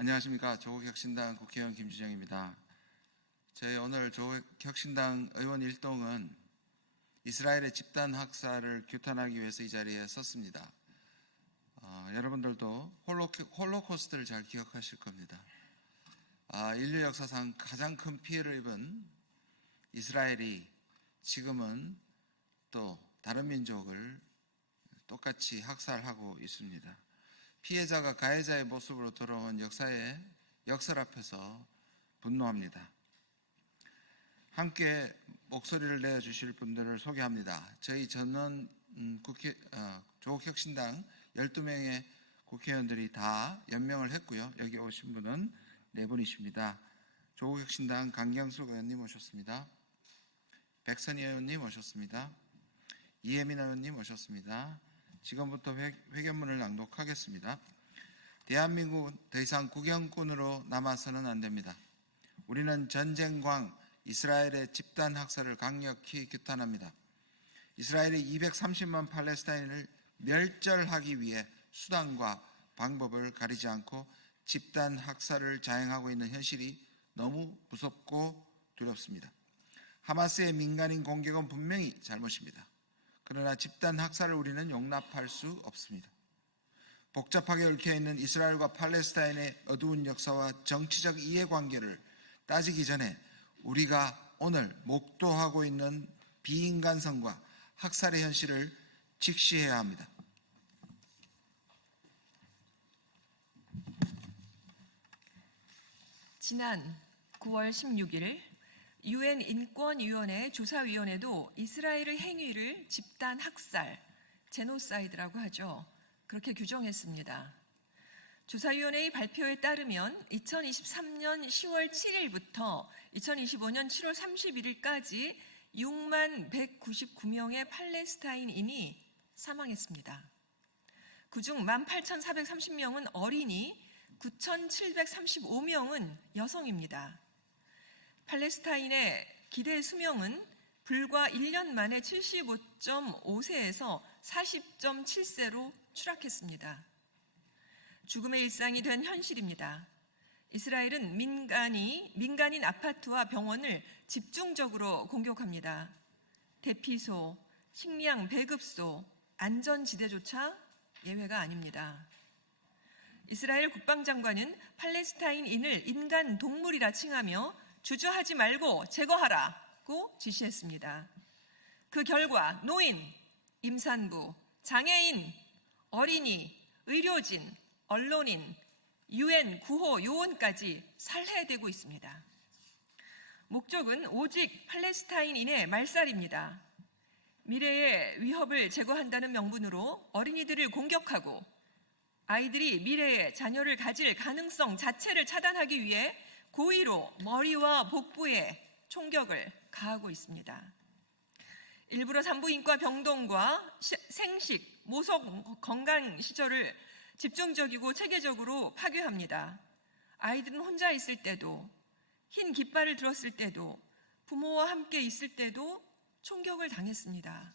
안녕하십니까. 조국혁신당 국회의원 김주정입니다. 저희 오늘 조국혁신당 의원 일동은 이스라엘의 집단 학살을 규탄하기 위해서 이 자리에 섰습니다. 여러분들도 홀로코스트를 잘 기억하실 겁니다. 인류 역사상 가장 큰 피해를 입은 이스라엘이 지금은 또 다른 민족을 똑같이 학살하고 있습니다. 피해자가 가해자의 모습으로 돌아온 역설 앞에서 분노합니다. 함께 목소리를 내어주실 분들을 소개합니다. 저희 전원 조국혁신당 12명의 국회의원들이 다 연명을 했고요. 여기 오신 분은 4분이십니다. 조국혁신당 강경숙 의원님 오셨습니다. 백선희 의원님 오셨습니다. 이혜민 의원님 오셨습니다. 지금부터 회견문을 낭독하겠습니다. 대한민국은 더 이상 구경꾼으로 남아서는 안 됩니다. 우리는 전쟁광 이스라엘의 집단 학살을 강력히 규탄합니다. 이스라엘이 230만 팔레스타인을 멸절하기 위해 수단과 방법을 가리지 않고 집단 학살을 자행하고 있는 현실이 너무 무섭고 두렵습니다. 하마스의 민간인 공격은 분명히 잘못입니다. 그러나 집단 학살을 우리는 용납할 수 없습니다. 복잡하게 얽혀있는 이스라엘과 팔레스타인의 어두운 역사와 정치적 이해관계를 따지기 전에 우리가 오늘 목도하고 있는 비인간성과 학살의 현실을 직시해야 합니다. 지난 9월 16일 UN 인권위원회 조사위원회도 이스라엘의 행위를 집단 학살, 제노사이드라고 하죠. 그렇게 규정했습니다. 조사위원회의 발표에 따르면 2023년 10월 7일부터 2025년 7월 31일까지 6만 199명의 팔레스타인인이 사망했습니다. 그중 18,430명은 어린이, 9,735명은 여성입니다. 팔레스타인의 기대 수명은 불과 1년 만에 75.5세에서 40.7세로 추락했습니다. 죽음의 일상이 된 현실입니다. 이스라엘은 민간인 아파트와 병원을 집중적으로 공격합니다. 대피소, 식량 배급소, 안전지대조차 예외가 아닙니다. 이스라엘 국방장관은 팔레스타인인을 인간 동물이라 칭하며 주저하지 말고 제거하라고 지시했습니다. 그 결과 노인, 임산부, 장애인, 어린이, 의료진, 언론인, UN 구호 요원까지 살해되고 있습니다. 목적은 오직 팔레스타인인의 말살입니다. 미래의 위협을 제거한다는 명분으로 어린이들을 공격하고 아이들이 미래에 자녀를 가질 가능성 자체를 차단하기 위해 고의로 머리와 복부에 총격을 가하고 있습니다. 일부러 산부인과 병동과 생식, 모속 건강시설을 집중적이고 체계적으로 파괴합니다. 아이들은 혼자 있을 때도, 흰 깃발을 들었을 때도, 부모와 함께 있을 때도 총격을 당했습니다.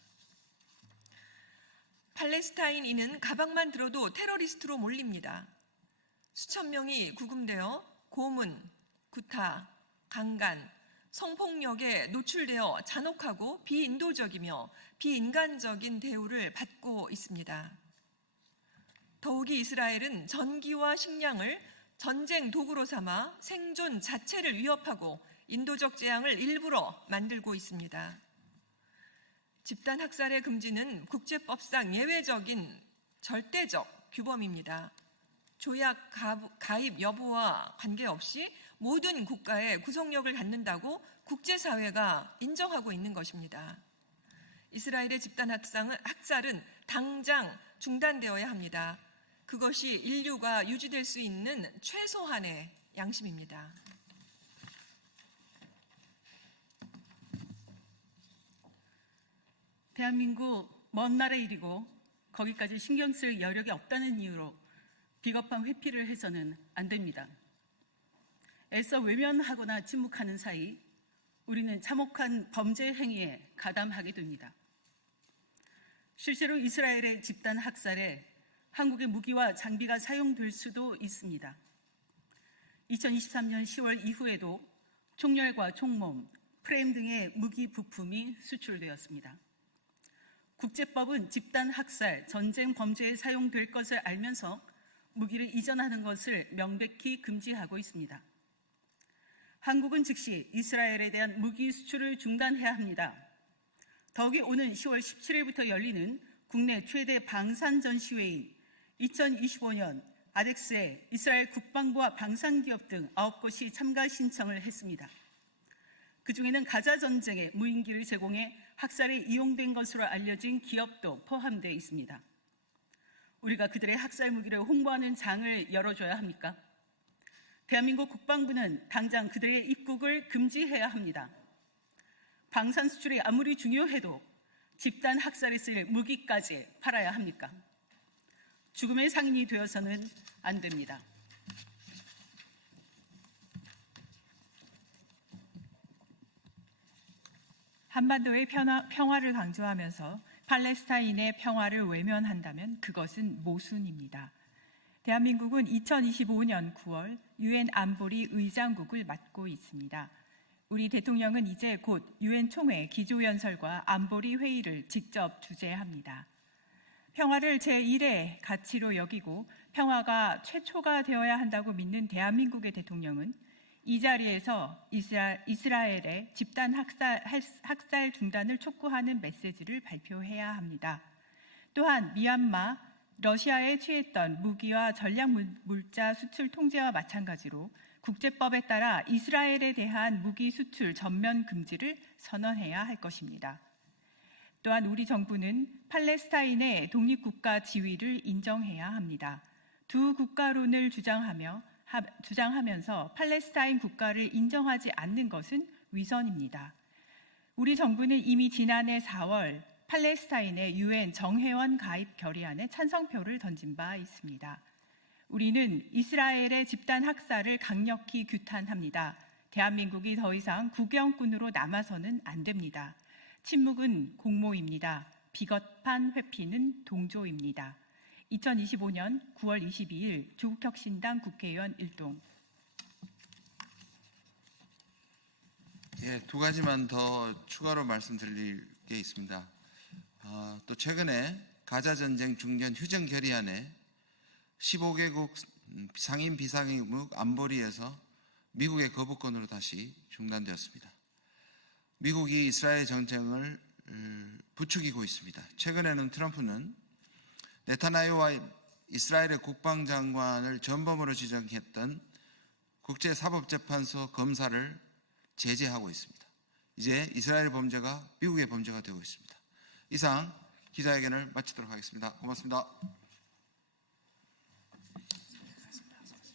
팔레스타인인은 가방만 들어도 테러리스트로 몰립니다. 수천 명이 구금되어 고문, 구타, 강간, 성폭력에 노출되어 잔혹하고 비인도적이며 비인간적인 대우를 받고 있습니다. 더욱이 이스라엘은 전기와 식량을 전쟁 도구로 삼아 생존 자체를 위협하고 인도적 재앙을 일부러 만들고 있습니다. 집단 학살의 금지는 국제법상 예외적인 절대적 규범입니다. 조약 가입 여부와 관계없이 모든 국가의 구속력을 갖는다고 국제사회가 인정하고 있는 것입니다. 이스라엘의 집단 학살은 당장 중단되어야 합니다. 그것이 인류가 유지될 수 있는 최소한의 양심입니다. 대한민국 먼 나라 일이고 거기까지 신경 쓸 여력이 없다는 이유로 비겁한 회피를 해서는 안 됩니다. 애써 외면하거나 침묵하는 사이 우리는 참혹한 범죄 행위에 가담하게 됩니다. 실제로 이스라엘의 집단 학살에 한국의 무기와 장비가 사용될 수도 있습니다. 2023년 10월 이후에도 총열과 총몸, 프레임 등의 무기 부품이 수출되었습니다. 국제법은 집단 학살, 전쟁 범죄에 사용될 것을 알면서 무기를 이전하는 것을 명백히 금지하고 있습니다. 한국은 즉시 이스라엘에 대한 무기 수출을 중단해야 합니다. 더욱이 오는 10월 17일부터 열리는 국내 최대 방산 전시회인 2025년 아덱스에 이스라엘 국방부와 방산기업 등 9곳이 참가 신청을 했습니다. 그중에는 가자 전쟁에 무인기를 제공해 학살에 이용된 것으로 알려진 기업도 포함되어 있습니다. 우리가 그들의 학살 무기를 홍보하는 장을 열어줘야 합니까? 대한민국 국방부는 당장 그들의 입국을 금지해야 합니다. 방산 수출이 아무리 중요해도 집단 학살에 쓸 무기까지 팔아야 합니까? 죽음의 상인이 되어서는 안 됩니다. 한반도의 평화를 강조하면서 팔레스타인의 평화를 외면한다면 그것은 모순입니다. 대한민국은 2025년 9월 유엔 안보리 의장국을 맡고 있습니다. 우리 대통령은 이제 곧 유엔 총회 기조연설과 안보리 회의를 직접 주재합니다. 평화를 제1의 가치로 여기고 평화가 최초가 되어야 한다고 믿는 대한민국의 대통령은 이 자리에서 이스라엘의 집단 학살 중단을 촉구하는 메시지를 발표해야 합니다. 또한 미얀마, 러시아에 취했던 무기와 전략물자 수출 통제와 마찬가지로 국제법에 따라 이스라엘에 대한 무기 수출 전면 금지를 선언해야 할 것입니다. 또한 우리 정부는 팔레스타인의 독립국가 지위를 인정해야 합니다. 두 국가론을 주장하면서 팔레스타인 국가를 인정하지 않는 것은 위선입니다. 우리 정부는 이미 지난해 4월 팔레스타인의 유엔 정회원 가입 결의안에 찬성표를 던진 바 있습니다. 우리는 이스라엘의 집단 학살을 강력히 규탄합니다. 대한민국이 더 이상 구경꾼으로 남아서는 안 됩니다. 침묵은 공모입니다. 비겁한 회피는 동조입니다. 2025년 9월 22일 조국혁신당 국회의원 일동. 두 가지만 더 추가로 말씀드릴 게 있습니다. 또 최근에 가자 전쟁 중단 휴전 결의안에 15개국 상임 비상임국 안보리에서 미국의 거부권으로 다시 중단되었습니다. 미국이 이스라엘 정쟁을 부추기고 있습니다. 최근에는 트럼프는 네타냐후와 이스라엘의 국방장관을 전범으로 지정했던 국제사법재판소 검사를 제재하고 있습니다. 이제 이스라엘 범죄가 미국의 범죄가 되고 있습니다. 이상 기자회견을 마치도록 하겠습니다. 고맙습니다.